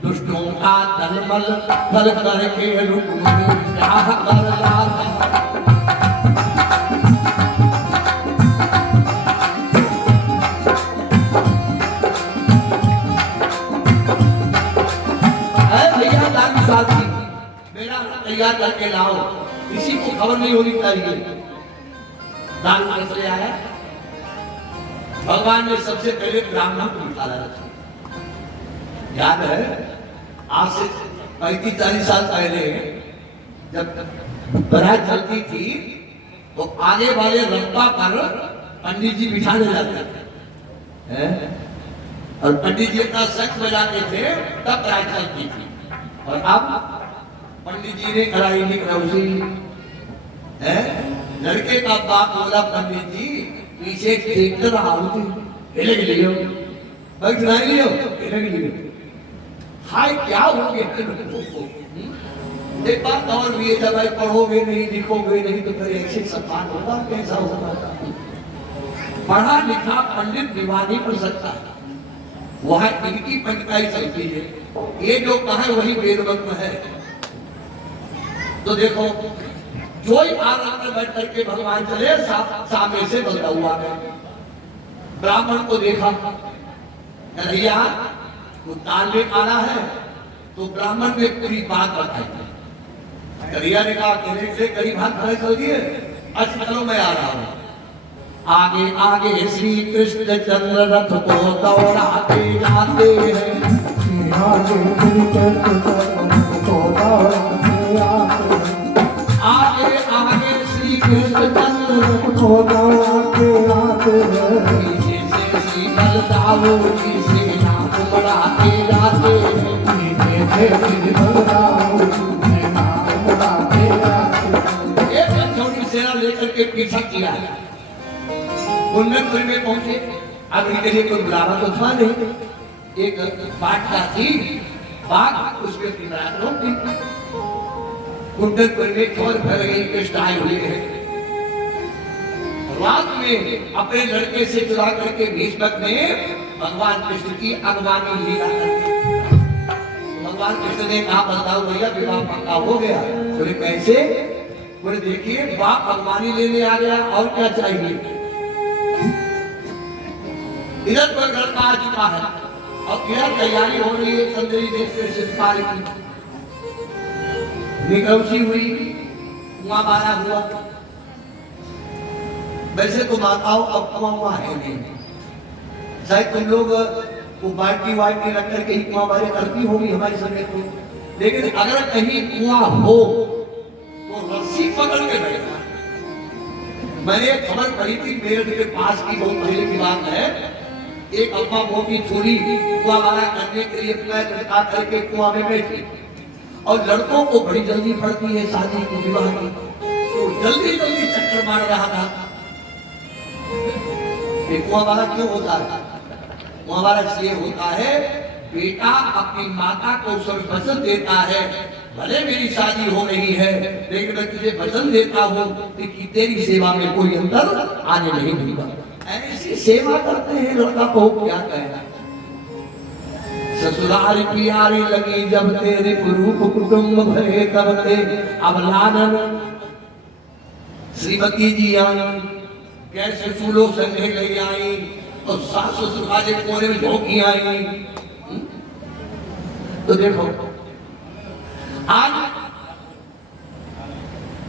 दुष्टों का दलमल दल करके रुक्मिणी ब्याह कर लाता। मेरा तैयार करके लाओ, किसी को खबर नहीं होनी चाहिए। दान ले आया। भगवान ने सबसे पहले ब्राह्मण को निकाला रखा। याद है आज से 35-40 साल पहले जब बारात चलती थी तो आगे वाले रंपा पर पंडित जी बिठाने जाते थे और पंडित जी अपना शंख बजाते थे, तब बारात चलती थी। और अब पंडित जी ने कराई नहीं करौसी है। लड़के का बाप बोला, पंडित जी पीछे देखकर आउती हिले के लियो भाई चुनाई लियो हिले के लियो। हाय क्या हो गया? एक बात और भी है, जब भाई पढ़ोगे नहीं लिखोगे नहीं तो फिर एक सम्मान होगा, कैसा होगा? पढ़ा लिखा पंडित विवाह नहीं कर सकता, वह इनकी पंडिताई चलती है। ये जो कहा वही वेदवत है। तो देखो जो ही आराम में बैठ करके भगवान चले, सामने से बंदा हुआ है। ब्राह्मण को देखा, कन्हैया दान में आना है, तो ब्राह्मण ने पूरी बात बताई। कन्हैया ने कहा करीब हाथ खड़े कर दिए, अच्छा चलो मैं आ रहा हूँ। आगे आगे श्री कृष्ण चंद्र रथ को दौड़ाते जाते हैं, आगे आगे श्री कृष्ण चंद्र रथ को दौड़ाते आते हैं, पीछे से श्री बलदाऊ की सेना को बढ़ाते जाते हैं, पीछे से श्री बलदाऊ की सेना को बढ़ाते जाते हैं। एक छोटी सेना लेकर के पीछा किया, कुंडनपुर में पहुंचे। अब इनके लिए कोई बुलावा तो था नहीं, एक बात का थी बात, उसमें अपनी बात रोक दी। कुंडनपुर में खबर फैल गई कृष्ण आए हुए हैं। रात में अपने लड़के से चुरा करके भीष्मक ने भगवान कृष्ण की अगवानी लीला करके, भगवान कृष्ण ने कहा बताओ भैया विवाह पक्का हो गया? बोले कैसे? बोले देखिए बाप अगवानी लेने आ गया, और क्या चाहिए? इधर कोई लड़का आ चुका है और इधर तैयारी हो रही है चंद्री देश के शिष्टकाल की। निकौसी हुई, कुआं मारा हुआ। वैसे तो माताओं अब कुआं है नहीं, शायद तुम लोग वो बाल्टी वाल्टी रख करके ही कुआं मारे करती होगी हमारी समय को। लेकिन अगर कहीं कुआं हो तो रस्सी पकड़ के बैठा। मैंने एक खबर पढ़ी थी मेरठ के पास की, बहुत पहले की बात है। एक अम्मा वो की छोरी कुआं मारा करने के लिए पैर लटका करके कुआं में बैठी, और लड़कों को बड़ी जल्दी पड़ती है शादी की, विवाह की, तो जल्दी जल्दी चक्कर मार रहा था। कुआं मारा क्यों होता है? कुआं मारा इसलिए होता है, बेटा अपनी माता को उस वचन देता है, भले मेरी शादी हो रही है लेकिन मैं तुझे वचन देता हूँ कि तेरी सेवा में कोई अंतर आने नहीं दूंगा। ऐसी सेवा करते हैं, लड़का को क्या कहना। ससुराल प्यारी लगी जब तेरे रूप कुटुंब भरे करते, अब लानन श्रीमती जी आई, कैसे फूलों संगे ले आई, और सास ससुर वाले कोने में झोंकी आई। तो देखो आज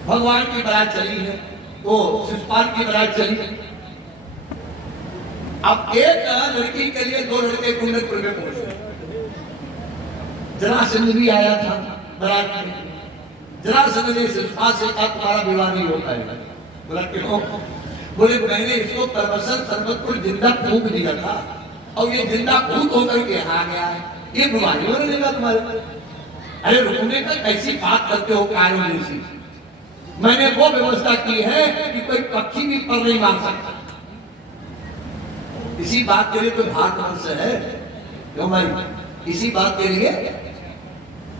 भगवान की बारात चली है, वो शिषपाल की बारात चली। अब एक लड़की के लिए दो लड़के कुंडनपुर में पहुंचे। जरासंध भी आया था बारात में। जरासंध ने शिषपाल से कहा तुम्हारा विवाह नहीं होता है। बोला क्यों? बोले मैंने इसको परमसन सर्वतपुर जिंदा फूंक दिया था और ये जिंदा फूंक होकर के आ गया है, ये बीमारी होने लगा तुम्हारे। अरे रुकने का ऐसी बात करते हो कानून सी। मैंने वो व्यवस्था की है कि कोई पक्षी भी पर नहीं मार सकता। इसी बात के लिए तो भारतवर्ष है, क्यों भाई? इसी बात के लिए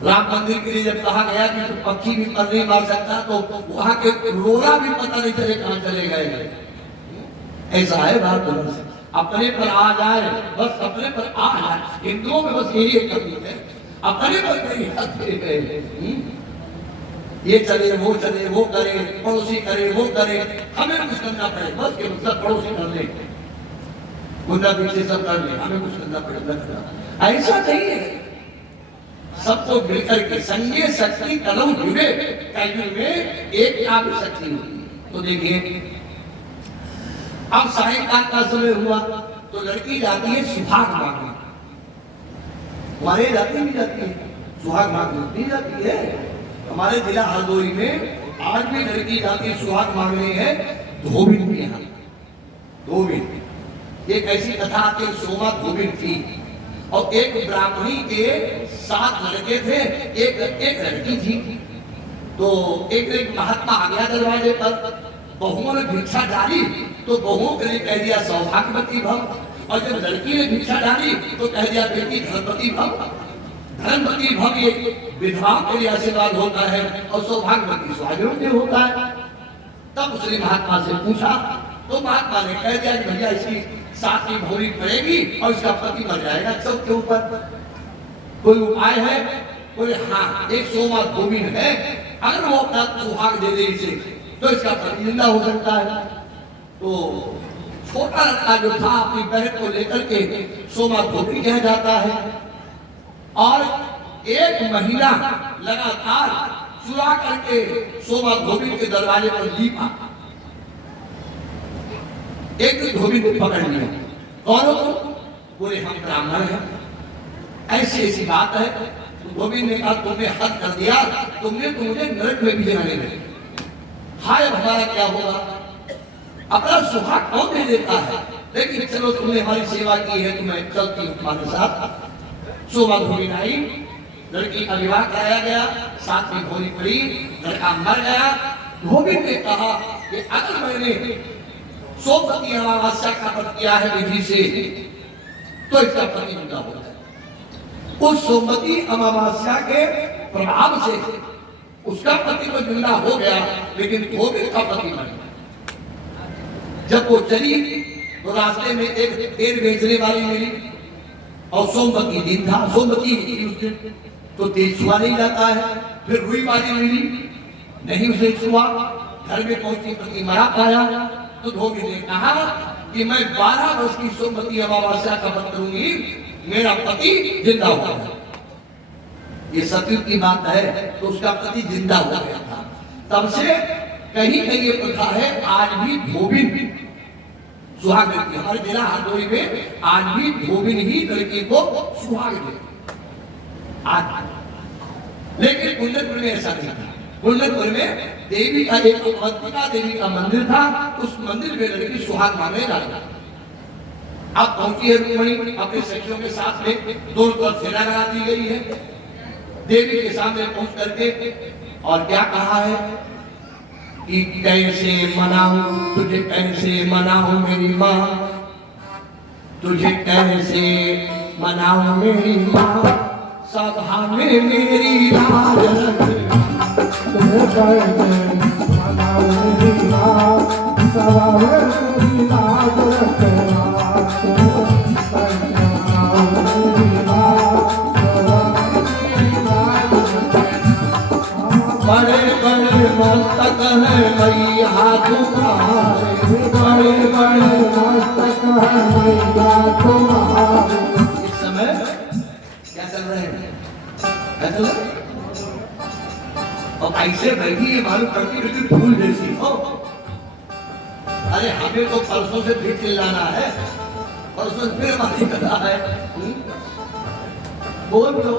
राम मंदिर के लिए जब कहा गया कि तो पक्षी भी पर नहीं मार सकता, तो वहां के रोरा भी पता नहीं चले कहां चले गए। ऐसा है भारतवर्ष, अपने पर आ जाए बस, अपने पर आ जाए। हिंदुओं में बस यही एक कमी है, अपने पर नहीं आते। ये चले वो चले, वो करे, पड़ोसी करे, वो करे, हमें कुछ करना पड़े बस के मतलब पड़ोसी कर ले, गुंडा पीछे सब कर ले, हमें कुछ करना पड़े। ऐसा नहीं है, सबको मिलकर के संगे शक्ति कलम जुड़े कलयुग में एक काम शक्ति हुई। तो देखिए अब सायंकाल का समय हुआ तो लड़की जाती है सुहाग मांगने, हमारे जाती भी जाती है सुहाग मांगने नहीं जाती है। हमारे जिला हरदोई में आज भी लड़की जाती सुहाग मांगने है धोबिन के यहाँ। धोबिन एक ऐसी कथा आती है, सोमा धोबिन थी और एक ब्राह्मणी के 7 लड़के थे, एक लड़की थी। तो एक महात्मा आ गया दरवाजे पर, बहुओं ने भिक्षा डाली तो बहुओं के लिए कह दिया सौभाग्यवती भव, और जब लड़की ने भिक्षा डाली तो कह दिया बेटी धनवती भव। धनवती भव ये विधवाओं के लिए आशीर्वाद होता है और सौभाग्यवती स्वामियों के होता है। तब उसने महात्मा से पूछा तो महात्मा ने कह दिया कि भैया इसकी 7वीं भौरी पड़ेगी और इसका पति मर जाएगा सब के ऊपर। कोई उपाय है? बोले हाँ, एक सोमा धोबिन है, अगर वो अपना सुहाग दे दे इसे तो इसका पति जिंदा हो सकता है। तो छोटा लड़का जो था अपनी बहन को लेकर के सोमा धोबिन कह जाता है और 1 महीना लगातार चुरा करके सोमा धोबिन के दरवाजे पर लीपा। एक धोबिन को पकड़ लिया। कौन हो तुम? बोले हम ब्राह्मण हैं। ऐसी ऐसी बात है। तो धोबिन ने कहा तुमने हद कर दिया, तुमने तो मुझे नरक में भी जाने लगे। हाय हमारा क्या होगा? अपना सुहाग कौन दे देता है? लेकिन चलो तुमने हमारी सेवा की है तो मैं चलती हूँ तुम्हारे साथ। सोमा धोबिन आई, लड़की का विवाह कराया गया, 7वीं भौरी पड़ी, लड़का मर गया। धोबिन ने कहा कि अगर मैंने सोमवती अमावस्या का व्रत किया है विधि से तो इसका पति जिंदा हो जाए। उस सोमवती अमावस्या के प्रभाव से उसका पति तो जिंदा हो गया, लेकिन धोबिन का पति मर गया। जब वो चली तो रास्ते में एक तेल बेचने वाली मिली और सोमवती दिन था, सोमवती थी उस दिन, तो तेल छुआ नहीं जाता है। फिर रुई वाली मिली, नहीं उसे छुआ। घर में पहुंची, पति मरा पाया। तो धोबिन ने कहा कि मैं 12 वर्ष की सोमवती अमावस्या का व्रत करूंगी, मेरा पति जिंदा हो गया। ये सतयुग की बात है। तो उसका पति जिंदा हो गया था। तब से कहीं कहीं ये प्रथा है, आज भी धोबिन सुहाग देती है। हमारे जिला हरदोई में आज भी धोबिन ही लड़की को सुहाग देती आज। लेकिन कुंडलपुर में ऐसा नहीं था। कुंडलपुर में देवी का एक अवंतिका देवी का मंदिर था, उस मंदिर में लड़की सुहाग मांगने जाता। अब पहुंची है रुक्मणी अपने सखियों के साथ में, दोनों तरफ सेना लगा दी गई है। देवी के सामने पहुंच करके और क्या कहा है कि कैसे मनाऊं तुझे, कैसे मनाऊं मेरी माँ, तुझे कैसे मनाऊं मेरी माँ, सभा में मेरी लाज रख, तुझे कैसे मनाऊं मेरी माँ, सभा में मेरी लाज रखना, तुझे कैसे मनाऊं मेरी माँ, सभा में मेरी लाज रखना। बड़े बड़े मस्तक है मैया तुम्हारे, बड़े बड़े मस्तक है मैया तुम्हारे। इस समय क्या चल रहे हैं? क्या चल रहा है? और ऐसे बैठी है मालूम करती बिल्कुल फूल जैसी हो। अरे हमें तो परसों से फिर चिल्लाना है, परसों से फिर हमारी कथा है। बोल दो।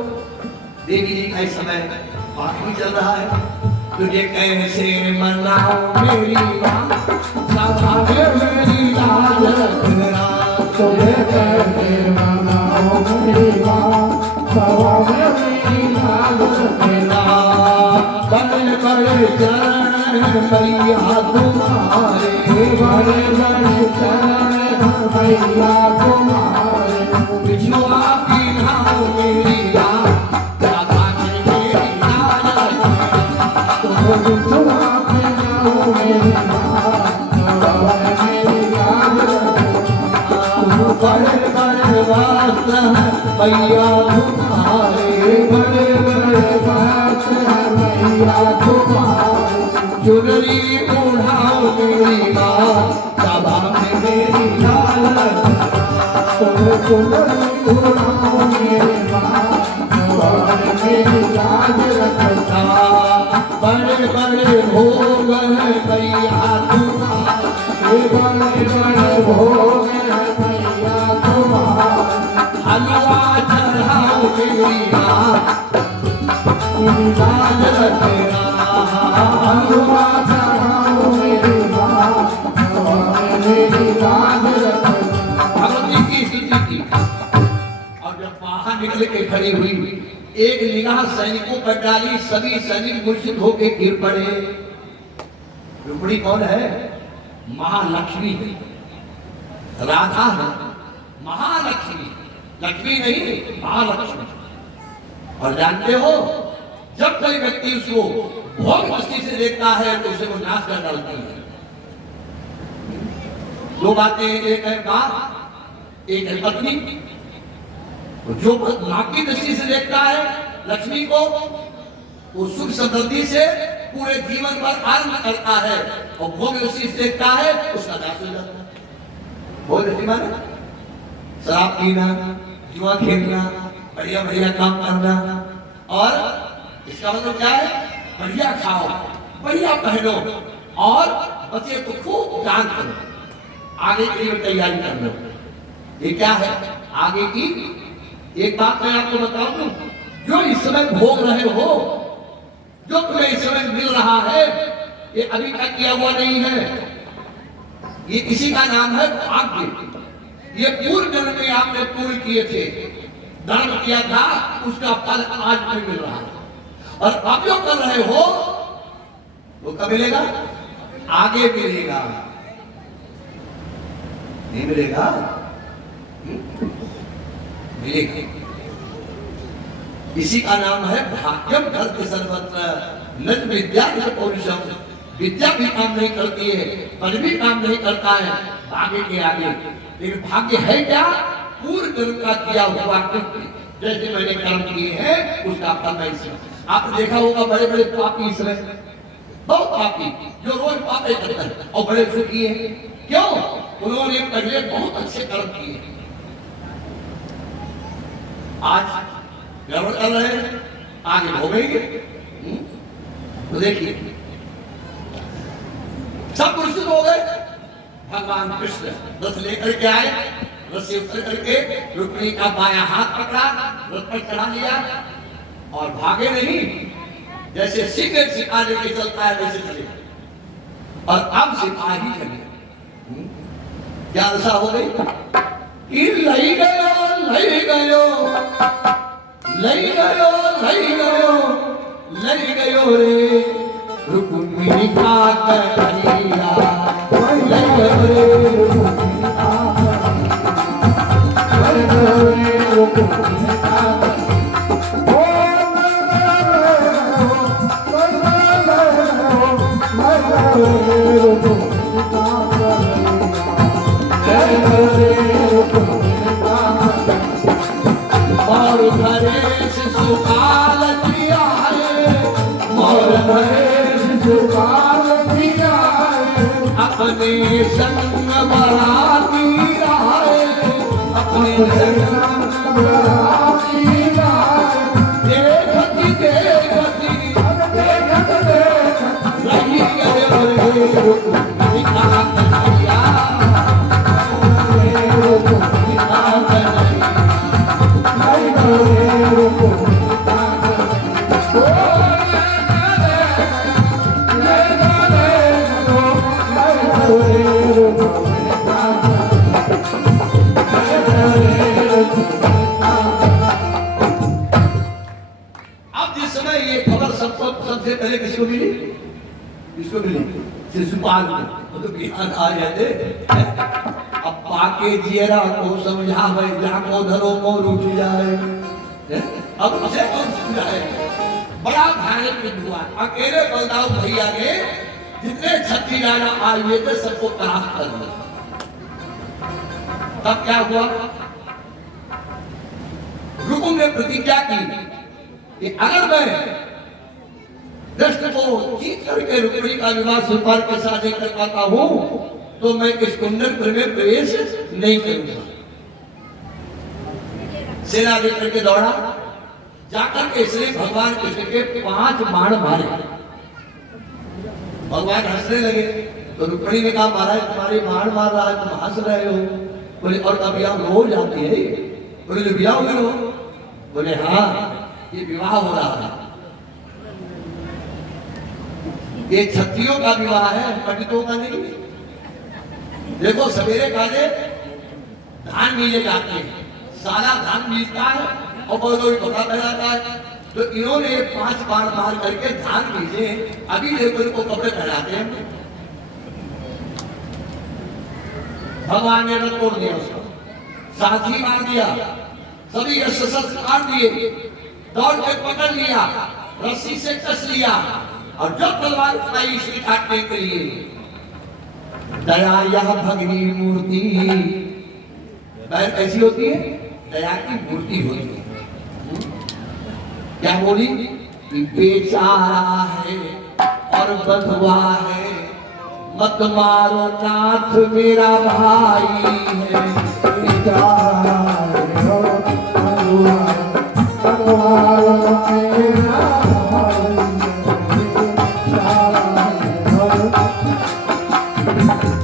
देवी जी का इस समय पाठ भी चल रहा है। तुझे कैसे मनाऊं मेरी माँ, सभा में मेरी लाज रखना, तुझे कैसे मनाऊं मेरी माँ, सभा में मेरी लाज रखना। बड़े बड़े चरण मैया तुम्हारे, बड़े बड़े चरण मैया तुम्हारे, बिछुआ पीढ़ाओ मेरी माँ, सभा में मेरी लाज रखना, बिछुआ पीढ़ाओ मेरी माँ, सभा में मेरी लाज रखना। बड़े बड़े वास्त हैं मैया तुम्हारे, बड़े बड़े वास्त हैं मैया तुम्हारे, चुनरी उड़ाओ मेरी माँ, सभा में मेरी लाज रखना, चुनरी उड़ाओ मेरी माँ, सभा में मेरी लाज रखना। बड़े बड़े भोग हैं मैया तुम्हारे, बड़े बड़े भोग हैं मैया तुम्हारे, हलवा चढ़ाओ मेरी माँ, मेरी लाज रखेगा, हलवा चढ़ाओ मेरी माँ, मेरी लाज रखेगा। भगवती की स्तुति की और जब बाहर निकल के खड़ी हुई, एक निगाह सैनिकों पर डाली, सभी सैनिक मूर्छित होके गिर पड़े। रुक्मिणी कौन है? महालक्ष्मी है, राधा है, महालक्ष्मी, लक्ष्मी नहीं महालक्ष्मी। और जानते हो जब कोई व्यक्ति उसको भोग दृष्टि से देखता है तो उसे वो नाश कर डालती है। दो बातें, एक है मां, एक है पत्नी। जो मां की दृष्टि से देखता है लक्ष्मी को, वो सुख समृद्धि से पूरे जीवन भर आनंद करता है, और भोग दृष्टि से देखता है उसका नाश हो जाता है। भोग दृष्टि माने शराब पीना, जुआ खेलना, बढ़िया बढ़िया काम करना, और इसका मतलब क्या है? बढ़िया खाओ, बढ़िया पहनो, और बच्चे को खूब दान करो, आगे के लिए तैयारी कर लो। ये क्या है आगे की? एक बात मैं आपको बताऊं दूं, जो इस समय भोग रहे हो, जो तुम्हें इस समय मिल रहा है, ये अभी तक किया हुआ नहीं है। ये किसी का नाम है भाग्य। ये पूर्व जन्म में आपने पूर्ण किए थे, धर्म किया था, उसका फल आज में मिल रहा है। और अब जो कर रहे हो वो कब मिलेगा? आगे मिलेगा, नहीं मिलेगा? मिलेगा। इसी का नाम है भाग्यम धर्म सर्वत्र न विद्या पौरुषम। विद्या भी काम नहीं करती है, पद भी काम नहीं करता है भाग्य के आगे। लेकिन भाग्य है क्या? पूर्व जन्म का किया हुआ कृत्य, जैसे मैंने कर्म किए हैं उसका फल मैं इसमें। आपने देखा होगा बड़े बड़े पापी इसमें, बहुत पापी जो रोज पापे करते हैं और बड़े सुखी हैं। क्यों? उन्होंने पहले बहुत अच्छे कर्म किए, आज गड़बड़ कर रहे हैं, आगे भोगेंगे। तो देखिए सब पुरुषित हो गए। भगवान कृष्ण रथ लेकर के आए, रथ से उतर करके रुक्मिणी का बायां हाथ पकड़ा, रथ पर चढ़ा लिया और भागे नहीं, जैसे सिंह सिपाही लेके चलता है वैसे चले। और अब सिपाही चले, क्या दशा हो गई कि लई गयो लई गयो लई गयो लई गयो लई गयो रे रुक्मिणी का कन्हैया, लई गयो रे रुक्मिणी का कन्हैया, लई गयो रे रुक्मिणी का और घरे शिशुपाल किया है, और घरे शिशुपाल किया है, अपने संग बराती आए, अपने संग बराती आए। देखती देखती देखत देखत रही गए रुक्मिणी का कन्हैया, रुक्मिणी का कन्हैया। अब जिस समय ये खबर सबसे पहले किसको मिली? किसको मिली? शिशुपाल को। तो बिहान आ जाते अब पाके जियरा को समझावे, जाको धरो को रुच जाए। अब उसे कौन समझाए? बड़ा भयानक युद्ध हुआ। अकेले बलदाऊ भैया ने जितने छत्ती राजा आए थे सबको परास्त कर दिया। तब क्या हुआ? रुकुम ने प्रतिज्ञा की कि अगर मैं दृष्ट को जीत करके रुक्मिणी का विवाह शिशुपाल के साथ नहीं कर पाता हूं तो मैं इस कुंडल में प्रवेश नहीं करूंगा। सेना लेकर के दौड़ा, जाकर के इसने भगवान कृष्ण के 5 बाण मारे। भगवान हंसने लगे तो रुक्मिणी ने कहा महाराज तुम्हारे बाण मार रहा है, तुम हंस रहे हो। बोले और कभी आप रोज आती है? बोले विवाह हो गए हो? बोले हाँ ये विवाह हो रहा है। ये क्षत्रियों का विवाह है, पंडितों का नहीं। देखो सवेरे काले धान बीजे जाते हैं, सारा धान बीजता है और बहुत लोग कपड़ा पहनाता है। तो इन्होंने 5 बार मार करके धान बीजे, अभी देखो इनको कपड़े पहनाते हैं। भगवान ने रथ तोड़ दिया, उसको साथी मार दिया, सभी शस्त्र काट दिए, दौड़ के पकड़ लिया, रस्सी से कस लिया और जब तलवार उठाई इसलिए काटने के लिए। दया यह भगनी मूर्ति, बैर कैसी होती है? दया की मूर्ति होती है। क्या बोली? बेचारा है और बधवा है, मत मारो नाथ मेरा भाई है। बेचारा है और बधवा है, मत मारो मेरा भाई है।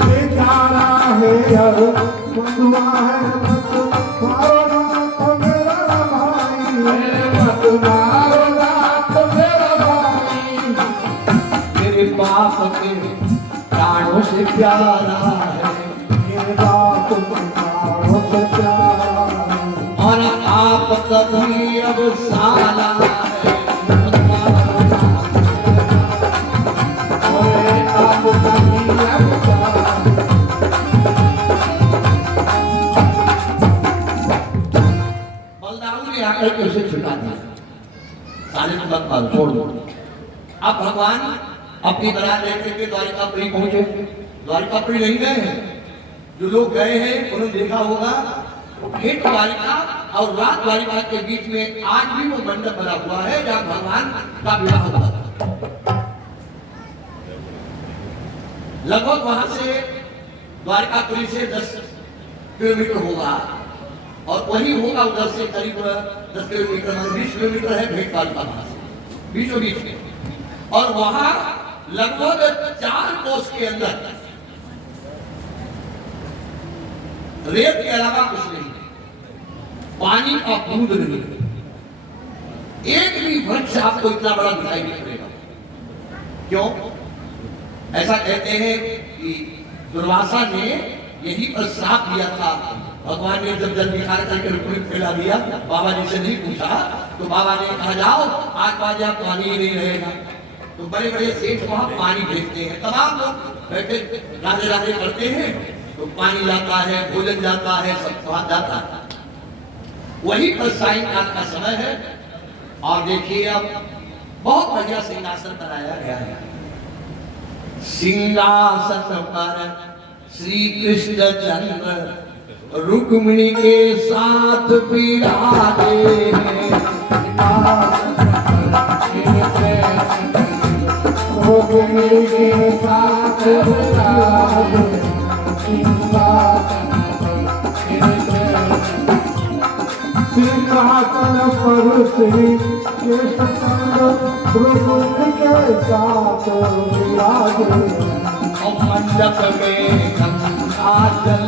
बेचारा है और बधवा है, मत मारो नाथ मेरा भाई है। मत मारो नाथ मेरा भाई, मेरे बाप के प्राणों से प्यारा है, मेरे बाप के प्राणों से प्यारा है। और आप कभी अब साला है, और आप कभी अब साला। बलदाऊ ने आकर के उसे छुटा दिया, साले को मत छोड़ दो। अब भगवान अपनी बना लेकर के द्वारिकापुरी पहुंचे। द्वारिकापुरी नहीं गए हैं, जो लोग गए हैं उन्होंने देखा होगा भेंट द्वारिका और रात द्वारिका के बीच में आज भी वो मंडप बना हुआ है जहां भगवान का विवाह हुआ था। लगभग वहां से द्वारिकापुरी से 10 किलोमीटर होगा और वही होगा उधर से करीब 10 किलोमीटर 20 किलोमीटर है भेंट द्वारिका, वहां से बीचों बीच में। और वहां लगभग 4 कोस के अंदर रेत के अलावा कुछ नहीं, पानी का बूंद नहीं, एक भी वृक्ष आपको इतना बड़ा दिखाई नहीं पड़ेगा। क्यों? ऐसा कहते हैं कि दुर्वासा ने यही पर श्राप दिया था। भगवान ने जब जल निकाल करके रुक्मिणी फैला दिया, बाबा जी से नहीं पूछा तो बाबा ने कहा जाओ 8 बजे पानी ही नहीं रहेगा। तो बड़े बड़े सेठ वहां पानी भेजते हैं, तमाम लोग बैठे राधे राधे करते हैं, तो पानी जाता है, भोजन जाता है, सब वहां जाता है। वही पर सायंकाल का समय है और देखिए अब बहुत बढ़िया सिंहासन बनाया गया है। सिंहासन पर श्री कृष्ण चंद्र रुक्मिणी के साथ विराजे हैं। रुक्मिणी के साथ सिंहासन पर श्री कृष्ण चंद्र रुक्मिणी के साथ विराजे। मंडप में गंगा जल